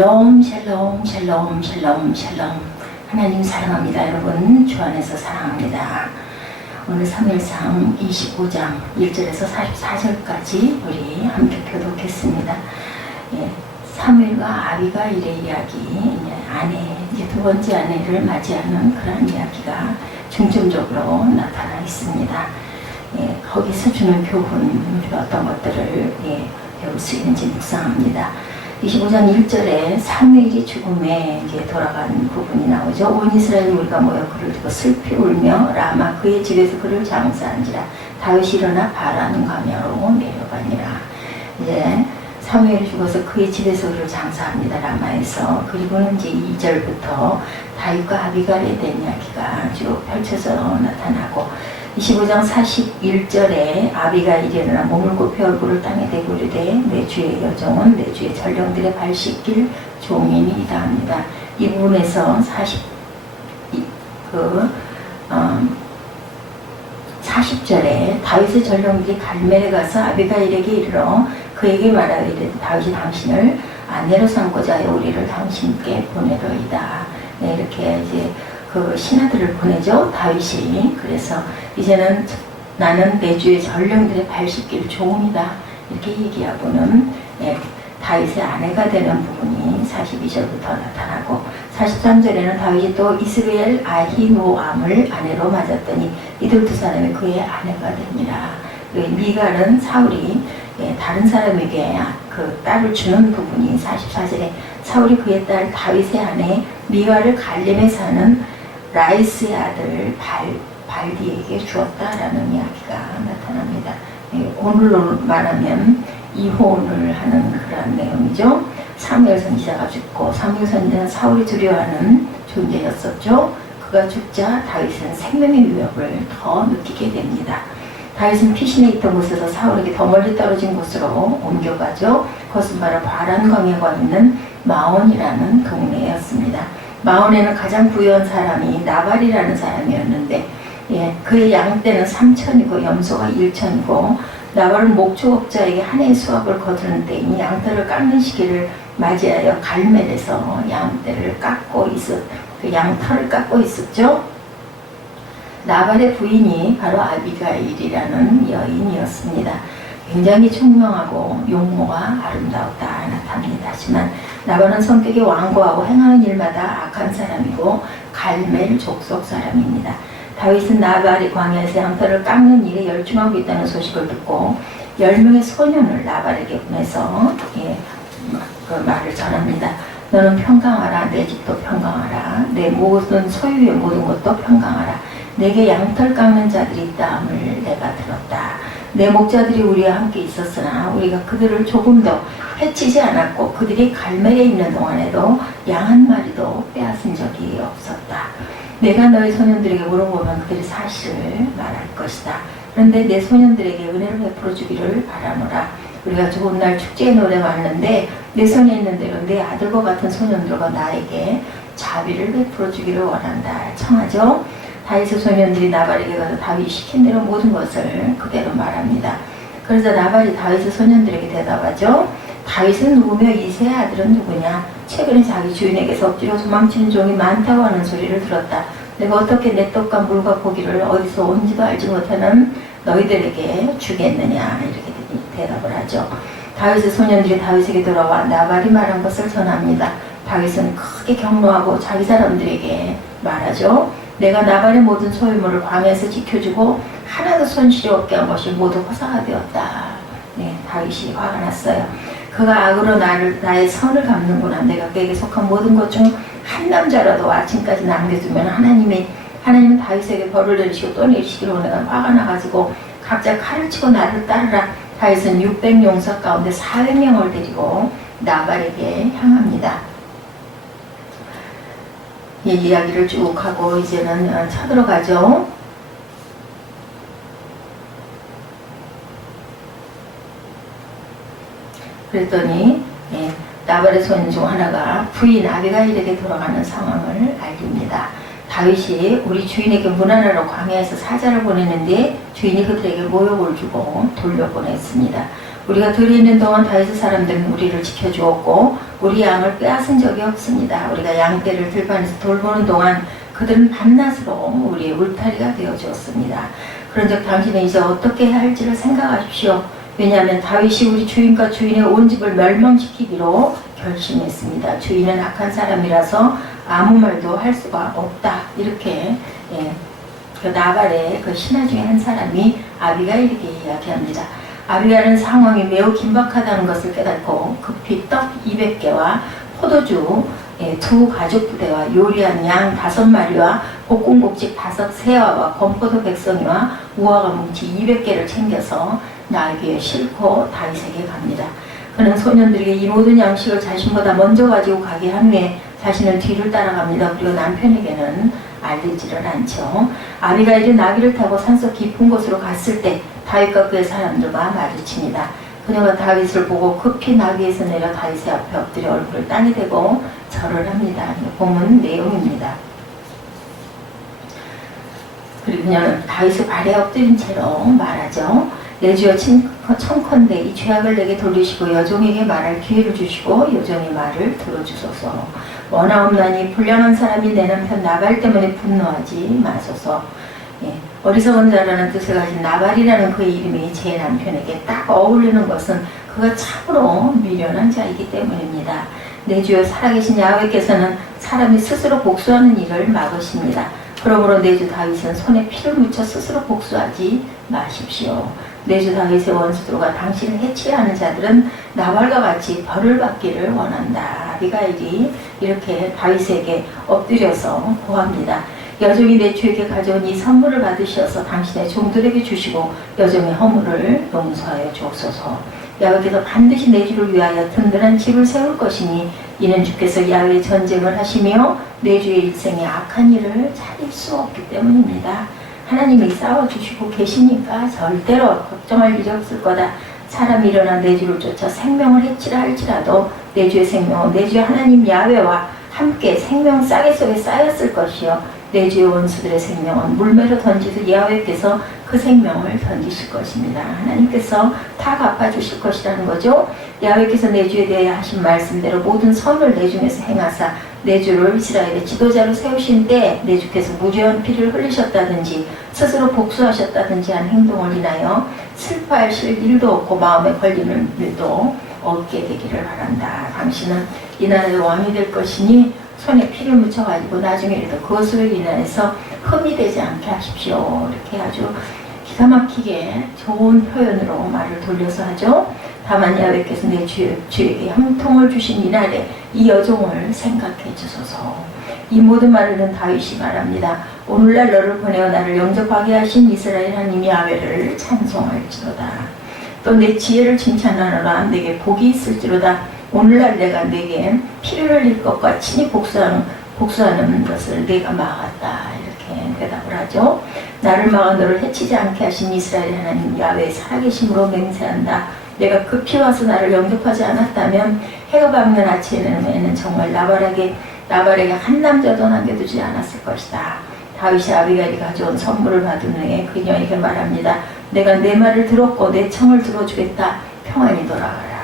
샬롬 샬롬 샬롬 샬롬 샬롬. 하나님 사랑합니다. 여러분 주 안에서 사랑합니다. 오늘 사무엘상 25장 1절에서 44절까지 우리 함께 교독했습니다. 사무엘과 아비가일의 이야기, 아내, 이제 두 번째 아내를 맞이하는 그런 이야기가 중점적으로 나타나 있습니다. 거기서 주는 교훈, 어떤 것들을 배울 수 있는지 묵상합니다. 25장 1절에 사무엘이 죽음에 이제 돌아간 부분이 나오죠. 온 이스라엘 우리가 모여 그를 두고 슬피 울며 라마 그의 집에서 그를 장사한지라. 다윗이 일어나 바라는 광야로 내려가니라. 이제 사무엘이 죽어서 그의 집에서 그를 장사합니다. 라마에서. 그리고는 이제 2절부터 다윗과 아비가일에 대한 이야기가 쭉 펼쳐져 나타나고, 25장 41절에 아비가일이 일어나 몸을 굽혀 얼굴을 땅에 대고 이르되 내 주의 여종은 내 주의 전령들의 발 씻길 종이니이다 합니다. 이 부분에서 40절에 다윗의 전령들이 갈멜에 가서 아비가일에게 이르러 그에게 말하기를 다윗이 당신을 아내로 삼고자 하여 우리를 당신께 보내려이다. 이렇게 이제 그 신하들을 보내죠, 다윗이. 그래서 이제는 나는 내 주의 전령들의 발 씻길 종이다, 이렇게 얘기하고는 다윗의 아내가 되는 부분이 42절부터 나타나고, 43절에는 다윗이 또 이스라엘 아히노암을 아내로 맞았더니 이들 두 사람이 그의 아내가 됩니다. 미갈은 사울이 다른 사람에게 그 딸을 주는 부분이 44절에 사울이 그의 딸 다윗의 아내 미갈을 갈림에 사는 라이스의 아들 발디에게 주었다라는 이야기가 나타납니다. 오늘로 말하면 이혼을 하는 그런 내용이죠. 사무엘 선지자가 죽고, 사무엘 선지자는 사울이 두려워하는 존재였었죠. 그가 죽자 다윗은 생명의 위협을 더 느끼게 됩니다. 다윗은 피신에 있던 곳에서 사울에게 더 멀리 떨어진 곳으로 옮겨가죠. 그것은 바로 바란 광야가 있는 마온이라는 동네였습니다. 마온에는 가장 부유한 사람이 나발이라는 사람이었는데, 그의 양떼는 3천이고 염소가 1천이고, 나발은 목축업자에게 한 해의 수확을 거두는 때이니 양털을 깎는 시기를 맞이하여 갈멜에서 양털을 깎고 있었죠. 나발의 부인이 바로 아비가일이라는 여인이었습니다. 굉장히 총명하고 용모가 아름다웠다 나타납니다. 하지만 나발은 성격이 완고하고 행하는 일마다 악한 사람이고 갈멜 족속 사람입니다. 다윗은 나발이 광야에서 양털을 깎는 일에 열중하고 있다는 소식을 듣고 10명의 소년을 나발에게 보내서 그 말을 전합니다. 너는 평강하라. 내 집도 평강하라. 내 모든 소유의 모든 것도 평강하라. 내게 양털 깎는 자들이 있다함을 내가 들었다. 내 목자들이 우리와 함께 있었으나 우리가 그들을 조금도 해치지 않았고 그들이 갈멜에 있는 동안에도 양 한 마리도 빼앗은 적이 없었다. 내가 너희 소년들에게 물어보면 그들이 사실을 말할 것이다. 그런데 내 소년들에게 은혜를 베풀어 주기를 바라노라. 우리가 좋은 날 축제의 노래 왔는데 내 손에 있는 대로 내 아들과 같은 소년들과 나에게 자비를 베풀어 주기를 원한다 청하죠. 다윗의 소년들이 나발에게 가서 다윗이 시킨 대로 모든 것을 그대로 말합니다. 그러자 나발이 다윗의 소년들에게 대답하죠. 다윗은 누구며 이 세 아들은 누구냐? 최근에 자기 주인에게서 엎드려 도망치는 종이 많다고 하는 소리를 들었다. 내가 어떻게 내 떡과 물과 고기를 어디서 온지도 알지 못하는 너희들에게 주겠느냐? 이렇게 대답을 하죠. 다윗의 소년들이 다윗에게 돌아와 나발이 말한 것을 전합니다. 다윗은 크게 경노하고 자기 사람들에게 말하죠. 내가 나발의 모든 소유물을 광야에서 지켜주고 하나도 손실이 없게 한 것이 모두 허사가 되었다. 다윗이 화가 났어요. 그가 악으로 나의 선을 갚는구나. 내가 그에게 속한 모든 것 중 한 남자라도 아침까지 남겨두면 하나님은 다윗에게 벌을 내리시고 또 내리시기로 내가 화가 나가지고 각자 칼을 치고 나를 따르라. 다윗은 600용사 가운데 400명을 데리고 나발에게 향합니다. 이야기를 쭉 하고 이제는 쳐들어가죠. 그랬더니 나발의 소년 중 하나가 부인 아비가일에게 돌아가는 상황을 알립니다. 다윗이 우리 주인에게 문안하러 광야에서 사자를 보내는데 주인이 그들에게 모욕을 주고 돌려보냈습니다. 우리가 들에 있는 동안 다윗의 사람들은 우리를 지켜주었고 우리 양을 빼앗은 적이 없습니다. 우리가 양떼를 들판에서 돌보는 동안 그들은 밤낮으로 우리의 울타리가 되어주었습니다. 그런즉 당신은 이제 어떻게 해야 할지를 생각하십시오. 왜냐하면 다윗이 우리 주인과 주인의 온 집을 멸망시키기로 결심했습니다. 주인은 악한 사람이라서 아무 말도 할 수가 없다. 이렇게 그 나발의 그 신하 중에 한 사람이 아비가일에게 이야기합니다. 아비가일은 상황이 매우 긴박하다는 것을 깨닫고 급히 떡 200개와 포도주 2 가죽 부대와 요리한 양 5마리와 볶음곡식 5세와와 건포도 백성이와 우화과 뭉치 200개를 챙겨서 나귀에 싣고 다윗에게 갑니다. 그는 소년들에게 이 모든 양식을 자신보다 먼저 가지고 가게 한 후에 자신은 뒤를 따라갑니다. 그리고 남편에게는 알리지를 않죠. 아비가일이 나귀를 타고 산속 깊은 곳으로 갔을 때 다윗과 그의 사람들과 마주칩니다. 그녀가 다윗을 보고 급히 나귀에서 내려 다윗의 앞에 엎드려 얼굴을 땅에 대고 절을 합니다. 본문 내용입니다. 그리고 그녀는 다윗의 발에 엎드린 채로 말하죠. 내 주여 청컨대 이 죄악을 내게 돌리시고 여종에게 말할 기회를 주시고 여종의 말을 들어주소서. 원하옵나니 불량한 사람이 내 남편 나발 때문에 분노하지 마소서. 어리석은 자라는 뜻을 가진 나발이라는 그의 이름이 제 남편에게 딱 어울리는 것은 그가 참으로 미련한 자이기 때문입니다. 내 주여 살아계신 야훼께서는 사람이 스스로 복수하는 일을 막으십니다. 그러므로 내 주 다윗은 손에 피를 묻혀 스스로 복수하지 마십시오. 내 주 다윗의 원수들과 당신을 해치려 하는 자들은 나발과 같이 벌을 받기를 원한다. 아비가일이 이렇게 다윗에게 엎드려서 고합니다. 여종이 내 주에게 가져온 이 선물을 받으셔서 당신의 종들에게 주시고 여종의 허물을 용서하여 주옵소서. 야훼께서 반드시 내 주를 위하여 든든한 집을 세울 것이니 이는 주께서 야훼의 전쟁을 하시며 내 주의 일생에 악한 일을 차릴 수 없기 때문입니다. 하나님이 싸워주시고 계시니까 절대로 걱정할 일이 없을 거다. 사람이 일어나 내 주를 쫓아 생명을 해치라 할지라도 내 주의 생명은 내 주의 하나님 야훼와 함께 생명 싸개 속에 쌓였을 것이요 내 주의 원수들의 생명은 물매로 던지듯 야훼께서 그 생명을 던지실 것입니다. 하나님께서 다 갚아주실 것이라는 거죠. 야훼께서 내 주에 대해 하신 말씀대로 모든 선을 내 중에서 행하사 내 주를 이스라엘의 지도자로 세우신 때 내 주께서 무죄한 피를 흘리셨다든지 스스로 복수하셨다든지 한 행동을 인하여 슬퍼하실 일도 없고 마음에 걸리는 일도 없게 되기를 바란다. 당신은 이 나라의 왕이 될 것이니 손에 피를 묻혀가지고 나중에라도 그것으로 인해서 흠이 되지 않게 하십시오. 이렇게 아주 기가 막히게 좋은 표현으로 말을 돌려서 하죠. 다만 야훼께서 내 주에게 형통을 주신 이날에 이 여종을 생각해 주소서. 이 모든 말을 다윗이 말합니다. 오늘날 너를 보내어 나를 영접하게 하신 이스라엘 하나님 야훼를 찬송할지로다. 또 내 지혜를 칭찬하노라. 내게 복이 있을지로다. 오늘날 내가 내게 피를 흘릴 것과 친히 복수하는 것을 내가 막았다. 이렇게 대답을 하죠. 나를 막아 너를 해치지 않게 하신 이스라엘 하나님 야훼의 살아계심으로 맹세한다. 내가 급히 와서 나를 영접하지 않았다면 해가 밝는 아침에는 정말 나발에게 한 남자도 남겨두지 않았을 것이다. 다윗이 아비가일이 가져온 선물을 받은 후에 그녀에게 말합니다. 내가 내 말을 들었고 내 청을 들어주겠다. 평안히 돌아가라.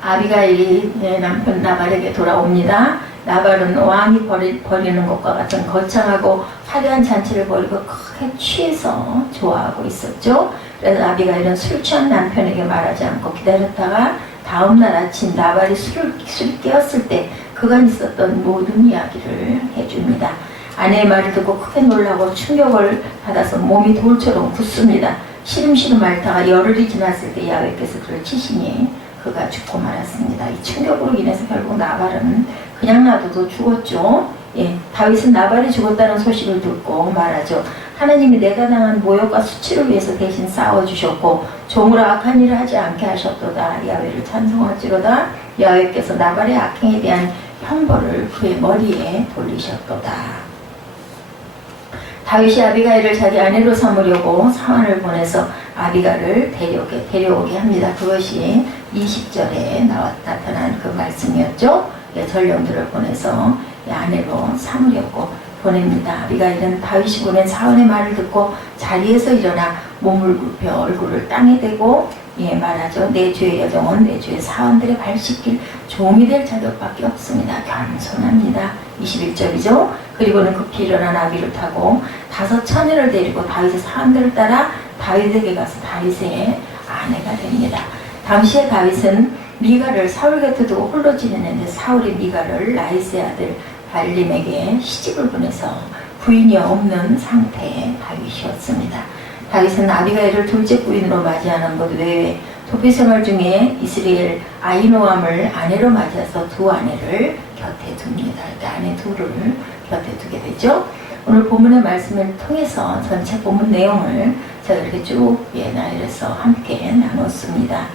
아비가일이 내 남편 나발에게 돌아옵니다. 나발은 왕이 벌이는 것과 같은 거창하고 화려한 잔치를 벌이고 크게 취해서 좋아하고 있었죠. 그래서 아비가일은 술 취한 남편에게 말하지 않고 기다렸다가 다음날 아침 나발이 술이 깨었을 때 그간 있었던 모든 이야기를 해줍니다. 아내의 말을 듣고 크게 놀라고 충격을 받아서 몸이 돌처럼 굳습니다. 시름시름 앓다가 열흘이 지났을 때 야훼께서 그를 치시니 그가 죽고 말았습니다. 이 충격으로 인해서 결국 나발은 그냥 놔둬도 죽었죠. 다윗은 나발이 죽었다는 소식을 듣고 말하죠. 하나님이 내가 당한 모욕과 수치를 위해서 대신 싸워주셨고 종으로 악한 일을 하지 않게 하셨도다. 야훼를 찬송할지로다. 야훼께서 나발의 악행에 대한 형벌을 그의 머리에 돌리셨도다. 다윗이 아비가일을 자기 아내로 삼으려고 사환을 보내서 아비가일을 데려오게 합니다. 그것이 20절에 나타난 그 말씀이었죠. 전령들을 보내서 아내로 삼으려고 보냅니다. 아비가일은 다윗이 보낸 사환의 말을 듣고 자리에서 일어나 몸을 굽혀 얼굴을 땅에 대고 말하죠. 내 주의 여종은 내 주의 사원들의 발 씻길 종이 될 자격밖에 없습니다. 겸손합니다. 21절이죠. 그리고는 급히 일어난 아비를 타고 5 처녀를 데리고 다윗의 사람들을 따라 다윗에게 가서 다윗의 아내가 됩니다. 당시에 다윗은 미갈을 사울 곁에 두고 홀로 지내는데 사울이 미갈을 라이스의 아들 발림에게 시집을 보내서 부인이 없는 상태의 다윗이었습니다. 다윗은 아비가일을 둘째 부인으로 맞이하는 것 외에 도피 생활 중에 이스라엘 아히노암을 아내로 맞이해서 2 아내를 곁에 둡니다. 이렇게 아내 2를 곁에 두게 되죠. 오늘 본문의 말씀을 통해서 전체 본문 내용을 제가 이렇게 쭉 나열해서 함께 나눴습니다.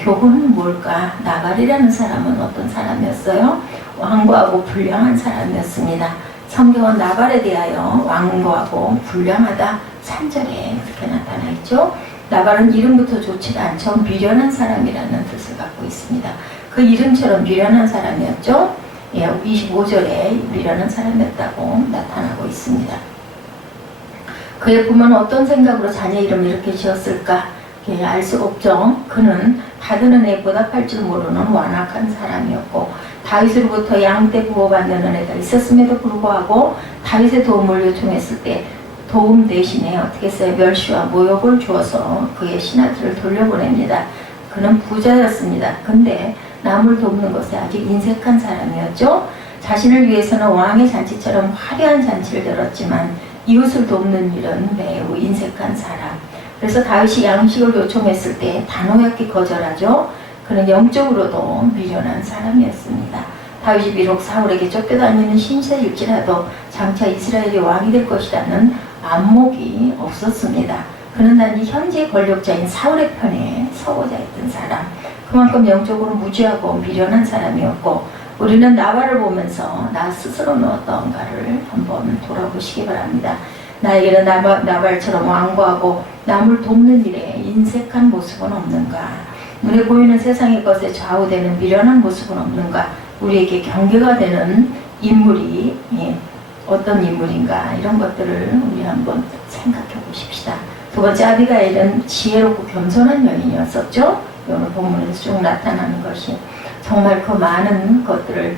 교훈은 뭘까? 나발이라는 사람은 어떤 사람이었어요? 완고하고 불량한 사람이었습니다. 성경은 나발에 대하여 완고하고 불량하다 3절에 그렇게 나타나 있죠. 나발은 이름부터 좋지가 않죠. 미련한 사람이라는 뜻을 갖고 있습니다. 그 이름처럼 미련한 사람이었죠. 25절에 미련한 사람이었다고 나타나고 있습니다. 그의 부모는 어떤 생각으로 자녀 이름을 이렇게 지었을까? 알 수가 없죠. 그는 받은 은혜에 보답할 줄 모르는 완악한 사람이었고 다윗으로부터 양떼 부어받는 은혜가 있었음에도 불구하고 다윗의 도움을 요청했을 때 도움 대신에 어떻게 했어요? 멸시와 모욕을 주어서 그의 신하들을 돌려보냅니다. 그는 부자였습니다. 근데 남을 돕는 것에 아주 인색한 사람이었죠. 자신을 위해서는 왕의 잔치처럼 화려한 잔치를 열었지만 이웃을 돕는 일은 매우 인색한 사람. 그래서 다윗이 양식을 요청했을 때 단호하게 거절하죠. 그는 영적으로도 미련한 사람이었습니다. 다윗이 비록 사울에게 쫓겨다니는 신세일지라도 장차 이스라엘의 왕이 될 것이라는 안목이 없었습니다. 그는 단지 현재 권력자인 사울의 편에 서고자 했던 사람. 그만큼 영적으로 무지하고 미련한 사람이었고 우리는 나발을 보면서 나 스스로는 어떤가를 한번 돌아보시기 바랍니다. 나에게는 나발처럼 완고하고 남을 돕는 일에 인색한 모습은 없는가? 눈에 보이는 세상의 것에 좌우되는 미련한 모습은 없는가? 우리에게 경계가 되는 인물이 어떤 인물인가? 이런 것들을 우리 한번 생각해 보십시다. 2번째, 아비가일은 지혜롭고 겸손한 여인이었었죠. 오늘 본문에서 쭉 나타나는 것이 정말 그 많은 것들을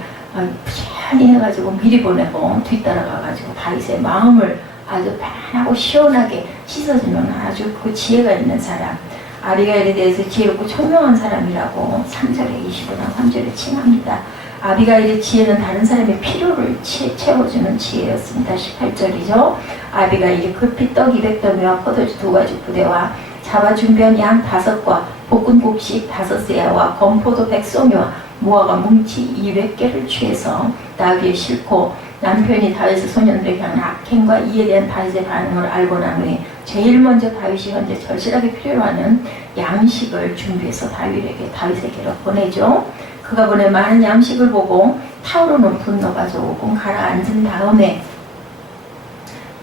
부지런히 해가지고 미리 보내고 뒤따라가가지고 다윗의 마음을 아주 편하고 시원하게 씻어주는 아주 그 지혜가 있는 사람. 아비가일에 대해서 지혜롭고 총명한 사람이라고 3절에 25장 3절에 칭합니다. 아비가일의 지혜는 다른 사람의 필요를 채워주는 지혜였습니다. 18절이죠. 아비가일이 급히 떡 200더미와 포도주 2가지 부대와 잡아 준비한 양 5과 볶은 곡식 5세야와 건포도 100소미와 무화과 뭉치 200개를 취해서 나귀에 싣고 남편이 다윗의 소년들에게 한 악행과 이에 대한 다윗의 반응을 알고 난 후에 제일 먼저 다윗이 현재 절실하게 필요로 하는 양식을 준비해서 다윗에게로 보내죠. 그가 보낸 많은 양식을 보고 타오르는 분노가 조금 가라앉은 다음에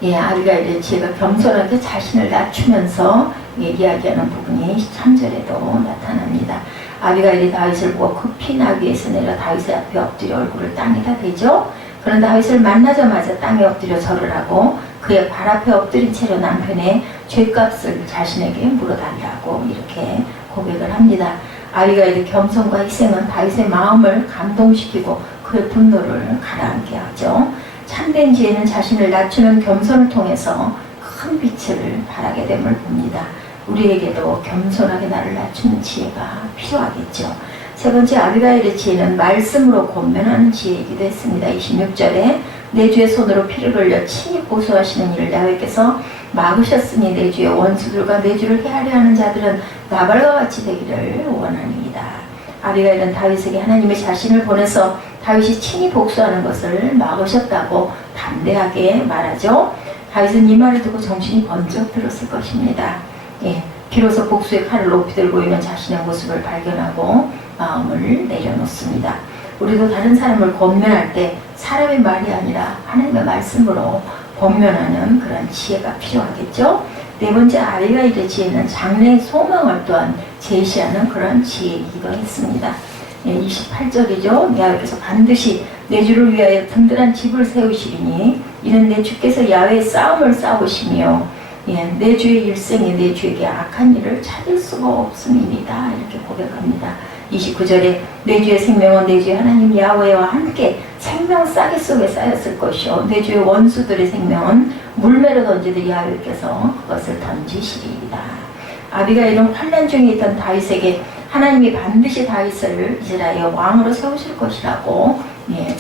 아비가일의 지혜가 겸손하게 자신을 낮추면서 이야기하는 부분이 3절에도 나타납니다. 아비가일이 다윗을 보고 급히 나귀에서 내려 다윗의 앞에 엎드려 얼굴을 땅에다 대죠. 그런 다윗을 만나자마자 땅에 엎드려 절을 하고 그의 발 앞에 엎드린 채로 남편의 죗값을 자신에게 물어달라고 이렇게 고백을 합니다. 아비가일의 겸손과 희생은 다윗의 마음을 감동시키고 그의 분노를 가라앉게 하죠. 참된 지혜는 자신을 낮추는 겸손을 통해서 큰 빛을 발하게 됨을 봅니다. 우리에게도 겸손하게 나를 낮추는 지혜가 필요하겠죠. 3번째, 아비가일의 지혜는 말씀으로 권면하는 지혜이기도 했습니다. 26절에 내 주의 손으로 피를 흘려 친히 보수하시는 일을 야훼께서 막으셨으니 내 주의 원수들과 내 주를 해하려 하는 자들은 나발과 같이 되기를 원하니이다. 아비가일은 다윗에게 하나님의 자신을 보내서 다윗이 친히 복수하는 것을 막으셨다고 담대하게 말하죠. 다윗은 이 말을 듣고 정신이 번쩍 들었을 것입니다. 비로소 복수의 칼을 높이 들고 있는 자신의 모습을 발견하고 마음을 내려놓습니다. 우리도 다른 사람을 권면할 때 사람의 말이 아니라 하나님의 말씀으로 권면하는 그런 지혜가 필요하겠죠. 4번째, 아비가일의 지혜는 장래의 소망을 또한 제시하는 그런 지혜이기도 했습니다. 28절이죠. 야훼께서 반드시 내 주를 위하여 든든한 집을 세우시리니 이는 내 주께서 야훼의 싸움을 싸우시며 예, 내 주의 일생에 내 주에게 악한 일을 찾을 수가 없음이니다. 이렇게 고백합니다. 29절에 내 주의 생명은 내 주의 하나님 야훼와 함께 생명 싸개 속에 쌓였을 것이요 내 주의 원수들의 생명은 물매로 던지듯 야훼께서 그것을 던지시리이다. 아비가일은 환난 중에 있던 다윗에게 하나님이 반드시 다윗을 이스라엘 왕으로 세우실 것이라고 예,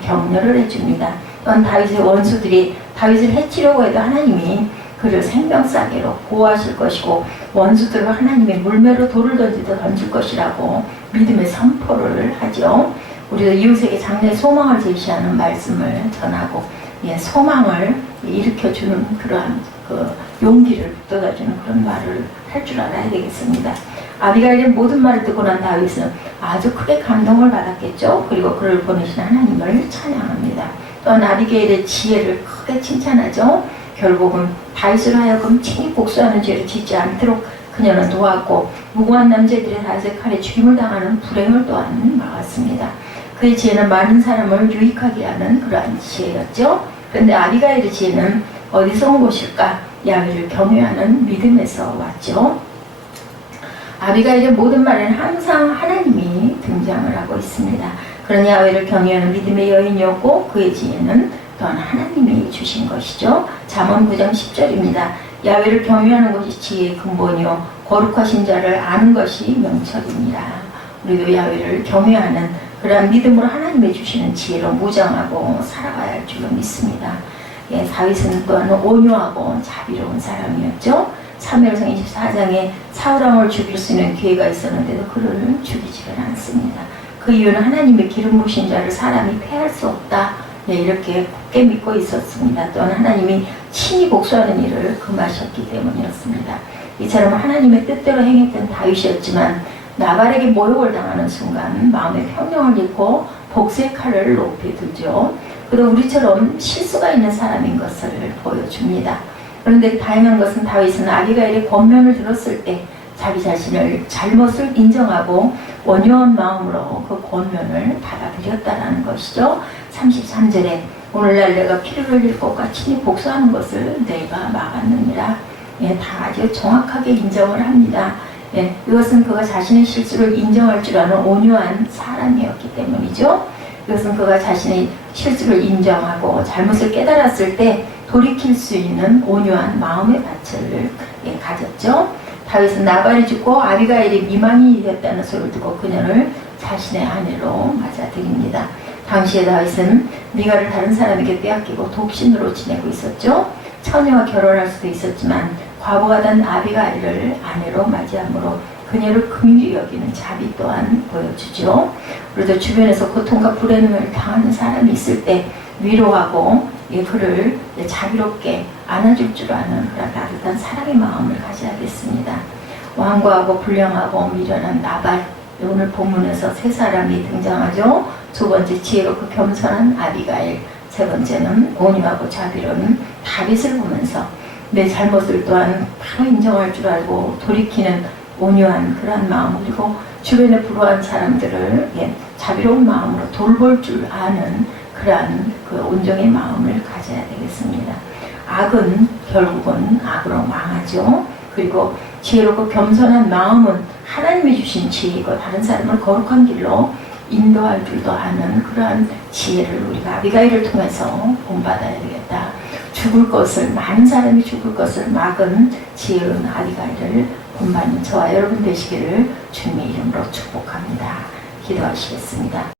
격려를 해줍니다. 또한 다윗의 원수들이 다윗을 해치려고 해도 하나님이 그를 생명싸개로 보호하실 것이고 원수들을 하나님의 물매로 돌을 던지듯 던질 것이라고 믿음의 선포를 하죠. 우리도 이웃에게 장래의 소망을 제시하는 말씀을 전하고 예, 소망을 일으켜주는 그러한 그 용기를 북돋아주는 그런 말을 할 줄 알아야 되겠습니다. 아비가일의 모든 말을 듣고 난 다윗은 아주 크게 감동을 받았겠죠. 그리고 그를 보내신 하나님을 찬양합니다. 또한 아비가일의 지혜를 크게 칭찬하죠. 결국은 다윗을 하여금 친히 복수하는 죄를 짓지 않도록 그녀는 도왔고 무고한 남자들이 다윗의 칼에 죽임을 당하는 불행을 또한 막았습니다. 그의 지혜는 많은 사람을 유익하게 하는 그러한 지혜였죠. 그런데 아비가일의 지혜는 어디서 온 것일까? 야훼를 경외하는 믿음에서 왔죠. 아비가일의 모든 말에는 항상 하나님이 등장을 하고 있습니다. 그런 야훼를 경외하는 믿음의 여인이었고 그의 지혜는 또한 하나님이 주신 것이죠. 잠언 9장 10절입니다. 야훼를 경외하는 것이 지혜의 근본이요 거룩하신 자를 아는 것이 명철입니다. 우리도 야훼를 경외하는 그러한 믿음으로 하나님이 주시는 지혜로 무장하고 살아가야 할 줄로 믿습니다. 예, 다윗은 또한 온유하고 자비로운 사람이었죠. 사무엘상 24장에 사울왕을 죽일 수 있는 기회가 있었는데도 그를 죽이지는 않습니다. 그 이유는 하나님의 기름 부으신 자를 사람이 패할 수 없다. 네, 이렇게 굳게 믿고 있었습니다. 또한 하나님이 친히 복수하는 일을 금하셨기 때문이었습니다. 이처럼 하나님의 뜻대로 행했던 다윗이었지만 나발에게 모욕을 당하는 순간 마음의 평정을 잃고 복수의 칼을 높이 들죠. 그도 우리처럼 실수가 있는 사람인 것을 보여줍니다. 그런데 다행한 것은 다윗은 아비가일의 권면을 들었을 때 자기 자신을 잘못을 인정하고 온유한 마음으로 그 권면을 받아들였다는 것이죠. 33절에 오늘날 내가 피를 흘릴 것과 친히 복수하는 것을 내가 막았느니라. 예, 다 아주 정확하게 인정을 합니다. 예, 이것은 그가 자신의 실수를 인정할 줄 아는 온유한 사람이었기 때문이죠. 이것은 그가 자신의 실수를 인정하고 잘못을 깨달았을 때 돌이킬 수 있는 온유한 마음의 밭을 예, 가졌죠. 다윗은 나발이 죽고 아비가일이 미망이 되었다는 소리를 듣고 그녀를 자신의 아내로 맞아들입니다. 당시에 다윗은 미갈을 다른 사람에게 빼앗기고 독신으로 지내고 있었죠. 처녀와 결혼할 수도 있었지만 과부가 된 아비가일을 아내로 맞이함으로 그녀를 긍휼히 여기는 자비 또한 보여주죠. 우리도 주변에서 고통과 불행을 당하는 사람이 있을 때 위로하고 예, 그를 자비롭게 안아줄 줄 아는 그런 따뜻한 사랑의 마음을 가져야겠습니다. 완고하고 불량하고 미련한 나발, 오늘 본문에서 세 사람이 등장하죠. 두 번째 지혜롭고 겸손한 아비가일, 세 번째는 온유하고 자비로운 다윗을 보면서 내 잘못을 또한 바로 인정할 줄 알고 돌이키는 온유한 그런 마음, 그리고 주변에 불우한 사람들을 예, 자비로운 마음으로 돌볼 줄 아는 그러한 그 온정의 마음을 가져야 되겠습니다. 악은 결국은 악으로 망하죠. 그리고 지혜롭고 겸손한 마음은 하나님이 주신 지혜이고 다른 사람을 거룩한 길로 인도할 줄도 아는 그러한 지혜를 우리가 아비가일을 통해서 본받아야 되겠다. 죽을 것을, 많은 사람이 죽을 것을 막은 지혜로운 아비가일을 본받는 저와 여러분 되시기를 주님의 이름으로 축복합니다. 기도하시겠습니다.